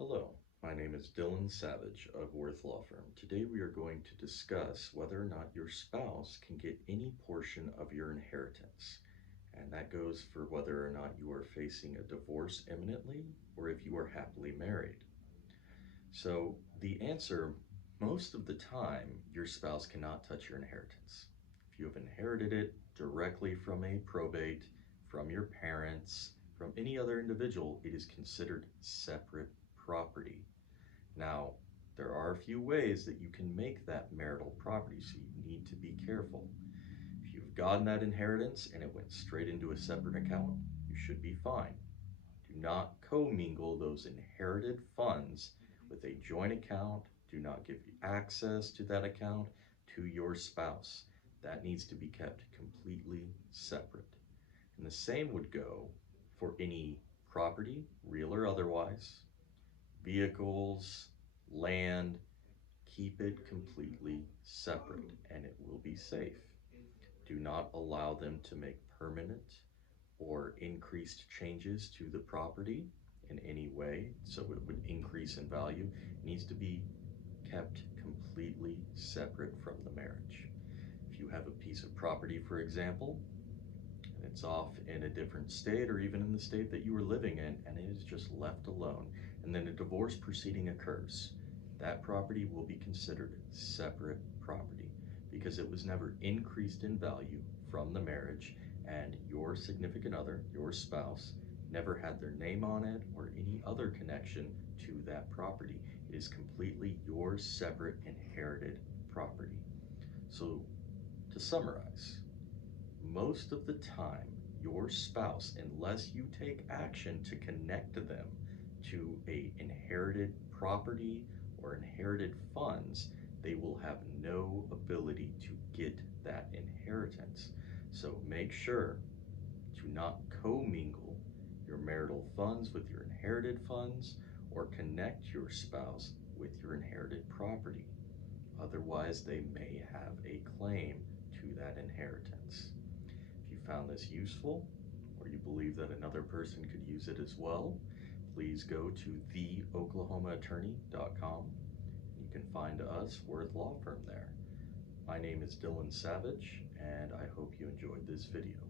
Hello, my name is Dylan Savage of Worth Law Firm. Today we are going to discuss whether or not your spouse can get any portion of your inheritance. And that goes for whether or not you are facing a divorce imminently or if you are happily married. So the answer, most of the time, your spouse cannot touch your inheritance. If you have inherited it directly from a probate, from your parents, from any other individual, it is considered separate property. Now, there are a few ways that you can make that marital property, so you need to be careful. If you've gotten that inheritance and it went straight into a separate account, you should be fine. Do not commingle those inherited funds with a joint account. Do not give access to that account to your spouse. That needs to be kept completely separate. And the same would go for any property, real or otherwise, vehicles, land. Keep it completely separate and it will be safe. Do not allow them to make permanent or increased changes to the property in any way so it would increase in value. It needs to be kept completely separate from the marriage. If you have a piece of property, for example, and it's off in a different state or even in the state that you were living in, and it is just left alone, and then a divorce proceeding occurs, that property will be considered separate property because it was never increased in value from the marriage, and your significant other, your spouse, never had their name on it or any other connection to that property. It is completely your separate inherited property. So, to summarize, most of the time, your spouse, unless you take action to connect them to a inherited property or inherited funds, they will have no ability to get that inheritance. So make sure to not commingle your marital funds with your inherited funds or connect your spouse with your inherited property. Otherwise, they may have a claim to that inheritance. If you found this useful or you believe that another person could use it as well, please go to theoklahomaattorney.com. You can find us, Worth Law Firm, there. My name is Dylan Savage, and I hope you enjoyed this video.